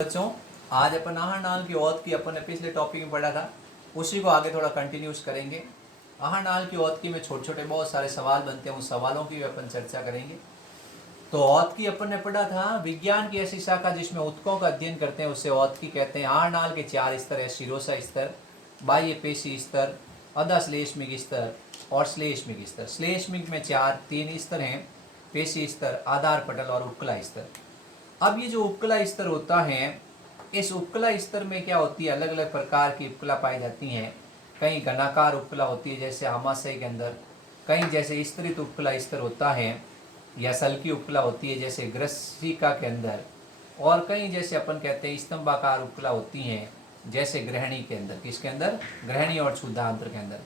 बच्चों, आज अपन आहार नाल की औत की अपन ने पिछले टॉपिक में पढ़ा था, उसी को आगे थोड़ा कंटिन्यूस करेंगे। आहार नाल की औत की में छोटे छोटे बहुत सारे सवाल बनते हैं, उन सवालों की भी अपन चर्चा करेंगे। तो औत की अपन ने पढ़ा था, विज्ञान की ऐसी शाखा जिसमें ऊतकों का अध्ययन करते हैं उसे औत की कहते हैं। आहार नाल के 4 स्तर है, शिरोसा स्तर, बाह्य पेशी स्तर, अधश्लेष्मिक स्तर और श्लेष्मिक स्तर। श्लेष्मिक में 3 स्तर हैं, पेशी स्तर, आधार पटल और उपकला स्तर। अब ये जो उपकला स्तर होता है, इस उपकला स्तर में क्या होती है, अलग अलग प्रकार की उपकला पाई जाती हैं। कहीं घनाकार उपकला होती है जैसे आमाशय के अंदर, कहीं जैसे स्तरित उपकला स्तर होता है या सल्की उपकला होती है जैसे ग्रसिका के अंदर, और कहीं जैसे अपन कहते हैं स्तंभाकार उपकला होती हैं जैसे ग्रहणी के अंदर। किसके अंदर? ग्रहणी और क्षुद्रांत्र के अंदर।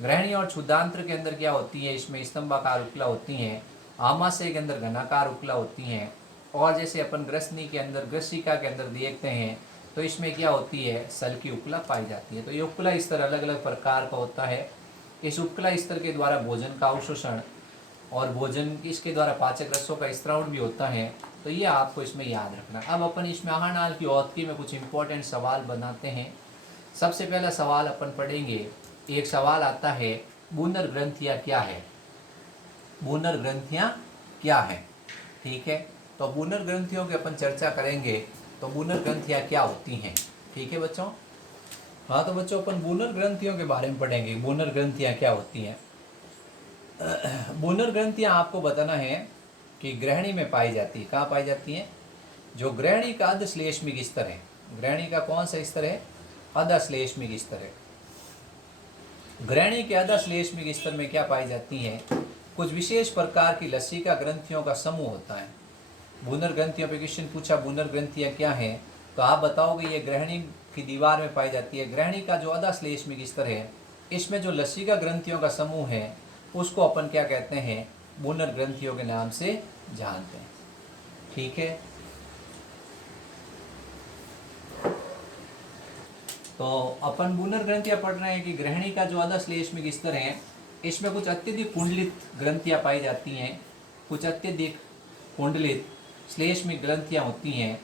ग्रहणी और क्षुद्रांत्र के अंदर क्या होती है, इसमें स्तंभाकार उपकला होती हैं। आमाशय के अंदर घनाकार उपकला होती हैं, और जैसे अपन ग्रसनी के अंदर, ग्रसिका के अंदर देखते हैं तो इसमें क्या होती है, सल की उपकला पाई जाती है। तो ये उपकला स्तर अलग अलग प्रकार का होता है। इस उपकला स्तर के द्वारा भोजन का अवशोषण और भोजन इसके द्वारा पाचक रसों का स्त्रावण भी होता है। तो ये आपको इसमें याद रखना। अब अपन इसमें आहार नाल की औतकी में कुछ इंपॉर्टेंट सवाल बनाते हैं। सबसे पहला सवाल अपन पढ़ेंगे। एक सवाल आता है, बूनर ग्रंथियाँ क्या है? बूनर ग्रंथियाँ क्या है? ठीक है, तो बूनर ग्रंथियों की अपन चर्चा करेंगे। तो बूनर ग्रंथियाँ क्या होती हैं? ठीक है बच्चों। हाँ, तो बच्चों अपन बूनर ग्रंथियों के बारे में पढ़ेंगे। बूनर ग्रंथियाँ क्या होती हैं? बूनर ग्रंथियाँ आपको बताना है कि ग्रहणी में पाई जाती है। कहाँ पाई जाती हैं? जो ग्रहणी का अधश्लेष्मिक स्तर है, ग्रहणी का कौन सा स्तर है? अधश्लेष्मिक स्तर है। ग्रहणी के अधश्लेष्मिक स्तर में क्या पाई जाती हैं? कुछ विशेष प्रकार की लसिका ग्रंथियों का समूह होता है। बूनर ग्रंथियों पे क्वेश्चन पूछा, बूनर ग्रंथियाँ क्या हैं, तो आप बताओगे ये ग्रहणी की दीवार में पाई जाती है। ग्रहणी का जो अधश्लेष्मिक स्तर है, इसमें जो लसिका ग्रंथियों का समूह है उसको अपन क्या कहते हैं? बूनर ग्रंथियों के नाम से जानते हैं। ठीक है, तो अपन बूनर ग्रंथियाँ पढ़ रहे हैं कि ग्रहणी का जो अधश्लेष्मिक स्तर है, इसमें कुछ अत्यधिक कुंडलित ग्रंथियाँ पाई जाती हैं। कुछ अत्यधिक कुंडलित श्लेष्मिक ग्रंथियाँ होती हैं।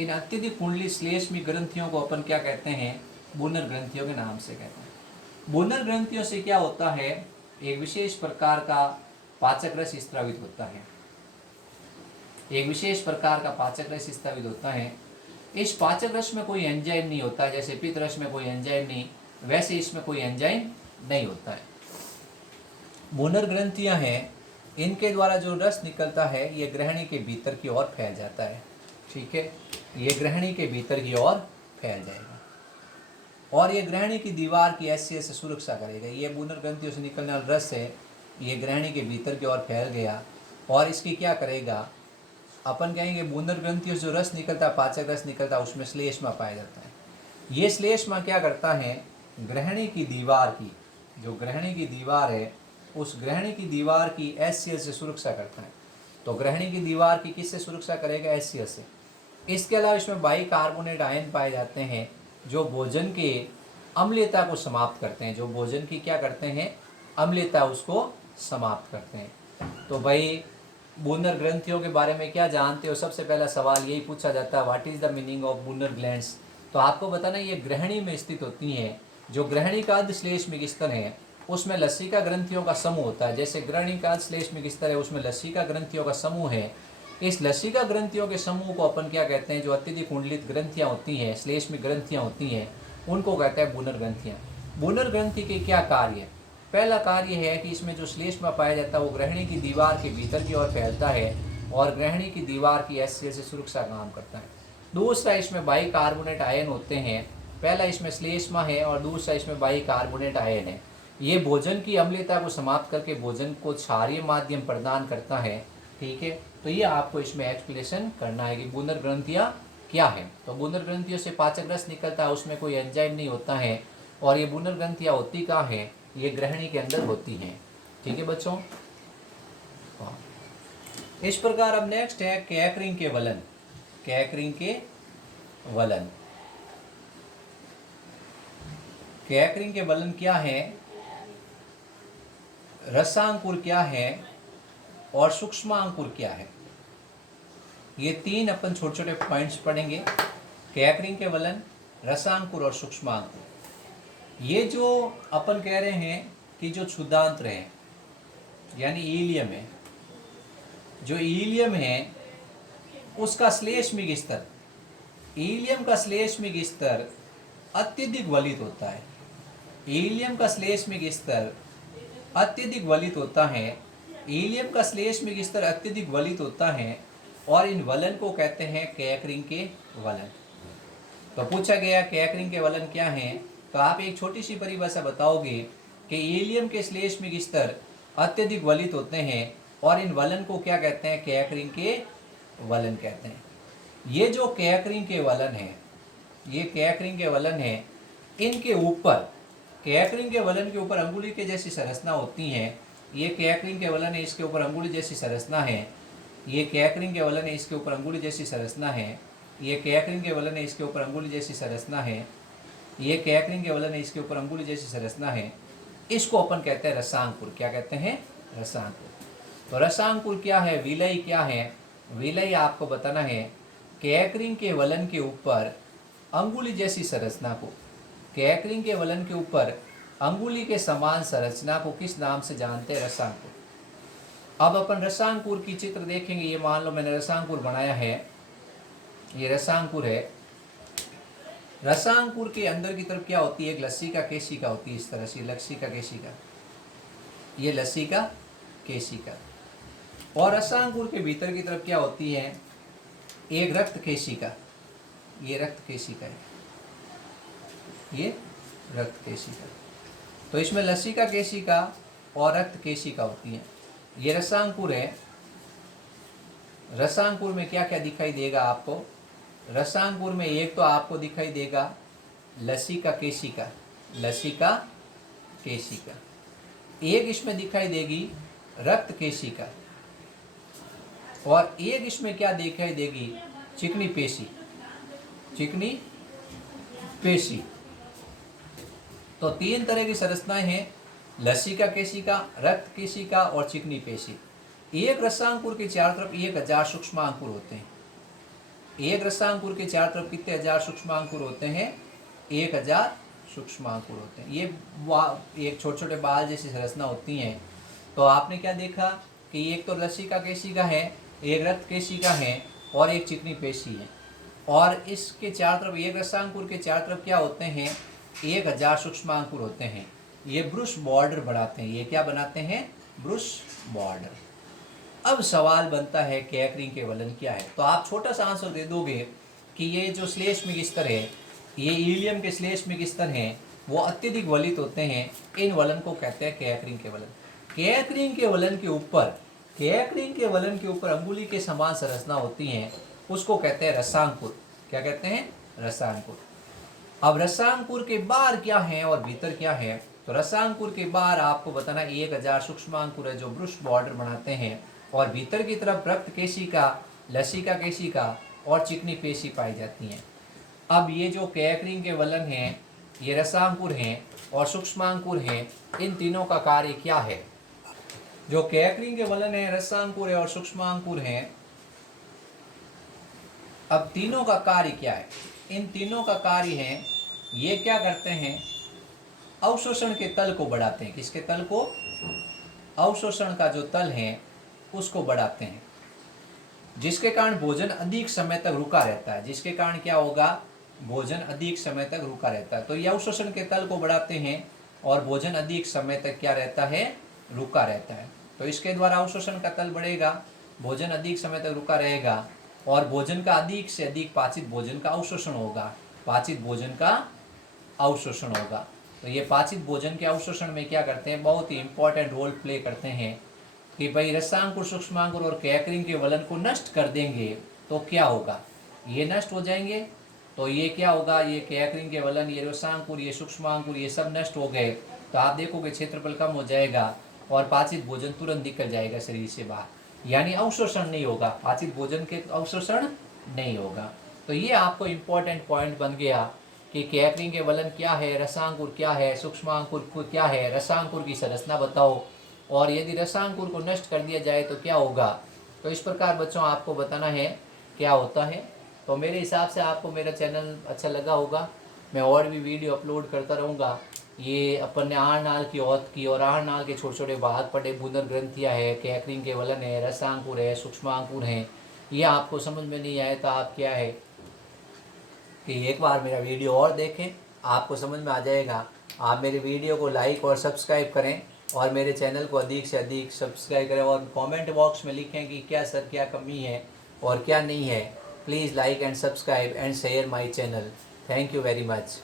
इन अत्यधिक कुंडलित श्लेष्मिक ग्रंथियों को अपन क्या कहते हैं? बूनर ग्रंथियों के नाम से कहते हैं। बूनर ग्रंथियों से क्या होता है? एक विशेष प्रकार का पाचक रस स्रावित होता है। एक विशेष प्रकार का पाचक रस स्रावित होता है। इस पाचक रस में कोई एंजाइम नहीं होता। जैसे पित्त रस में कोई एंजाइम नहीं, वैसे इसमें कोई एंजाइम नहीं होता है। बूनर ग्रंथियां हैं, इनके द्वारा जो रस निकलता है ये ग्रहणी के भीतर की ओर फैल जाता है। ठीक है, ये ग्रहणी के भीतर की ओर फैल जाएगा और ये ग्रहणी की दीवार की हैसियत से सुरक्षा करेगा। ये बूनर ग्रंथियों से निकलने वाला रस है, ये ग्रहणी के भीतर की ओर फैल गया और इसकी क्या करेगा? अपन कहेंगे बूनर ग्रंथियों से जो रस निकलता है, पाचक रस निकलता है, उसमें श्लेष्मा पाया जाता है। ये श्लेष्मा क्या करता है? ग्रहणी की दीवार की, जो ग्रहणी की दीवार है, उस ग्रहणी की दीवार की हैसियत से सुरक्षा करता है। तो ग्रहणी की दीवार की किससे सुरक्षा करेगा? हैसियत से। इसके अलावा इसमें बाइकार्बोनेट आयन पाए जाते हैं जो भोजन के अम्लीयता को समाप्त करते हैं। जो भोजन की क्या करते हैं? अम्लीयता, उसको समाप्त करते हैं। तो भाई बूनर ग्रंथियों के बारे में क्या जानते हो? सबसे पहला सवाल यही पूछा जाता है, what is the meaning of Brunner glands? तो आपको बताना ये ग्रहणी में स्थित होती हैं। जो ग्रहणी का अधश्लेष्मिक स्तर है उसमें लसिका ग्रंथियों का समूह होता है। जैसे ग्रहणी का अधश्लेष्मिक स्तर है, उसमें लसिका ग्रंथियों का समूह है। इस लसिका ग्रंथियों के समूह को अपन क्या कहते हैं? जो अत्यधिक कुंडलित ग्रंथियां होती हैं, श्लेष्मिक ग्रंथियां होती हैं, उनको कहते हैं बूनर ग्रंथियां। बूनर ग्रंथि के क्या कार्य है? पहला कार्य है कि इसमें जो श्लेष्मा पाया जाता है वो ग्रहणी की दीवार के भीतर की ओर फैलता है और ग्रहणी की दीवार की हैसियत से सुरक्षा काम करता है। दूसरा, इसमें बाइकार्बोनेट आयन होते हैं। पहला इसमें श्लेष्मा है और दूसरा इसमें बाइकार्बोनेट आयन है। ये भोजन की अम्लीयता को समाप्त करके भोजन को क्षारीय माध्यम प्रदान करता है। ठीक है, तो ये आपको इसमें एक्सप्लेनेशन करना है कि बूनर ग्रंथियाँ क्या है। तो बूनर ग्रंथियों से पाचक रस निकलता है, उसमें कोई एंजाइम नहीं होता है। और ये बूनर ग्रंथियाँ होती कहाँ है? ये ग्रहणी के अंदर होती हैं। ठीक है बच्चों। इस प्रकार अब नेक्स्ट है कैकरिंग के वलन। कैकरिंग के वलन। कैकरिंग के वलन क्या है? रसांकुर क्या है और सूक्ष्मांकुर क्या है? ये 3 अपन छोटे छोटे पॉइंट्स पढ़ेंगे। कैकरिंग के वलन, रसांकुर और सूक्ष्मांकुर। ये जो अपन कह रहे हैं कि जो क्षुदांत्र है यानी ईलियम है, जो ईलियम है उसका श्लेष्मिक स्तर, ईलियम का श्लेष्मिक स्तर अत्यधिक वलित होता है। ईलियम का श्लेष्मिक स्तर अत्यधिक वलित होता है। ईलियम का श्लेष्मिक स्तर अत्यधिक वलित होता है और इन वलन को कहते हैं कैकरिंग के वलन। तो पूछा गया कैकरिंग के वलन क्या हैं, तो आप एक छोटी सी परिभाषा बताओगे कि ईलियम के श्लेष्मिक स्तर अत्यधिक वलित होते हैं और इन वलन को क्या कहते हैं, कैकरिंग के वलन कहते हैं। ये जो कैकरिंग के वलन है, ये कैकरिंग के वलन है, इनके ऊपर, कैकरिंग के वलन के ऊपर अंगुली के जैसी संरचना होती है। ये कैकरिंग के वलन है, इसके ऊपर अंगुली जैसी संरचना है। ये कैकरिंग के वलन है, इसके ऊपर अंगुली जैसी संरचना है। ये कैकरिंग के वलन है, इसके ऊपर अंगुली जैसी संरचना है। ये कैकरिंग के वलन है, इसके ऊपर अंगुली जैसी संरचना है। इसको अपन कहते हैं रसांकुर। क्या कहते हैं, रसांकुर। तो रसांकुर क्या है, विलय क्या है, विलय आपको बताना है कैकरिंग के वलन के ऊपर अंगुली जैसी संरचना को, कैकरिंग के वलन के ऊपर अंगुली के समान संरचना को किस नाम से जानते हैं, रसांकुर। अब अपन रसांकुर की चित्र देखेंगे। ये मान लो मैंने रसांकुर बनाया है, ये रसांकुर है। रसांकुर के अंदर की तरफ क्या होती है, एक लस्सी का केशिका होती है, इस तरह से लस्सी का केशिका, ये लस्सी का केशिका। और रसांकुर के भीतर की तरफ क्या होती है, एक रक्त केशिका, ये रक्त केशिका है, ये रक्त केशिका। तो इसमें लस्सी का केशिका और रक्त केशिका होती है। ये रसांकुर है। रसांकुर में क्या क्या दिखाई देगा आपको, रसांकुर में एक तो आपको दिखाई देगा लस्सी का केशिका, लस्सी का केशिका। एक इसमें दिखाई देगी रक्त केशिका और एक इसमें क्या दिखाई देगी, चिकनी पेशी, चिकनी पेशी। तो तीन तरह की संरचनाएं हैं, लस्सी का केशिका, रक्त केशिका और चिकनी पेशी। एक रसांकुर के चारों तरफ 1000 सूक्ष्मांकुर होते हैं। एक रसांकुर के चारों तरफ कितने हजार सूक्ष्मांकुर होते हैं, 1000 सूक्ष्मांकुर होते हैं। ये एक छोटे छोटे बाल जैसी संरचना होती हैं। तो आपने क्या देखा कि एक तो लस्सी का केशिका है, एक रक्त केशिका है और एक चिकनी पेशी है। और इसके चारों तरफ, एक रसांकुर के चारों तरफ क्या होते हैं, 1000 सूक्ष्मांकुर होते हैं। ये ब्रुश बॉर्डर बनाते हैं। ये क्या बनाते हैं, ब्रुश बॉर्डर। अब सवाल बनता है कैकरिंग के वलन क्या है। तो आप छोटा सा आंसर दे दोगे कि ये जो श्लेष्मिक स्तर है, ये ईलियम के श्लेष्मिक स्तर हैं, वो अत्यधिक वलित होते हैं। इन वलन को कहते हैं कैकरिंग के वलन। कैकरिंग के वलन के ऊपर, कैकरिंग के वलन के ऊपर अंगुली के समान संरचना होती हैं, उसको कहते हैं रसांकुर। क्या कहते हैं, रसांकुर। अब रसांकुर के बाहर क्या है और भीतर क्या है, तो रसांकुर के बाहर आपको बताना 1000 सूक्ष्मांकुर है जो ब्रुश बॉर्डर बनाते हैं और भीतर की तरफ रक्त केशिका, लस्सी का केशिका और चिकनी पेशी पाई जाती हैं। अब ये जो कैकरिंग के वलन हैं, ये रसांकुर हैं और सूक्ष्मांकुर हैं, इन तीनों का कार्य क्या है। जो कैकरिंग के वलन है, रसांकुर है और सूक्ष्मांकुर हैं, अब तीनों का कार्य क्या है। इन तीनों का कार्य है, ये क्या करते हैं, अवशोषण के तल को बढ़ाते हैं। किसके तल को, अवशोषण का जो तल है उसको बढ़ाते हैं, जिसके कारण भोजन अधिक समय तक रुका रहता है। जिसके कारण क्या होगा, भोजन अधिक समय तक रुका रहता है। तो ये अवशोषण के तल को बढ़ाते हैं और भोजन अधिक समय तक क्या रहता है, रुका रहता है। तो इसके द्वारा अवशोषण का तल बढ़ेगा, भोजन अधिक समय तक रुका रहेगा और भोजन का अधिक से अधिक पाचित भोजन का अवशोषण होगा, पाचित भोजन का अवशोषण होगा। तो ये पाचित भोजन के अवशोषण में क्या करते हैं, बहुत ही इंपॉर्टेंट रोल प्ले करते हैं कि भाई रसांकुर, सूक्ष्मांकुर और कैकरिंग के वलन को नष्ट कर देंगे तो क्या होगा, ये नष्ट हो जाएंगे। तो ये क्या होगा, ये कैकरिंग के वलन, ये रसांकुर, ये सूक्ष्मांकुर, ये सब नष्ट हो गए तो आप देखोगे क्षेत्रफल कम हो जाएगा और पाचित भोजन तुरंत निकल जाएगा शरीर से बाहर, यानी अवशोषण नहीं होगा, पाचित भोजन के अवशोषण नहीं होगा। तो ये आपको इम्पोर्टेंट पॉइंट बन गया कि कैकरिंग के वलन क्या है, रसांकुर क्या है, सूक्ष्मांकुर क्या है, रसांकुर की संरचना बताओ और यदि रसांकुर को नष्ट कर दिया जाए तो क्या होगा। तो इस प्रकार बच्चों आपको बताना है क्या होता है। तो मेरे हिसाब से आपको मेरा चैनल अच्छा लगा होगा। मैं और भी वीडियो अपलोड करता रहूँगा। ये अपन ने आहारनाल की औत की और आहारनाल के छोटे छोटे भाग पढ़े, बूनर ग्रंथियाँ है, कैकरिंग के वलन है, रसांकुर है, सूक्ष्मांकुर हैं। ये आपको समझ में नहीं आए तो आप क्या है कि एक बार मेरा वीडियो और देखें, आपको समझ में आ जाएगा। आप मेरे वीडियो को लाइक और सब्सक्राइब करें और मेरे चैनल को अधिक से अधिक सब्सक्राइब करें और कमेंट बॉक्स में लिखें कि क्या सर क्या कमी है और क्या नहीं है। Please like and subscribe and share my channel. Thank you very much.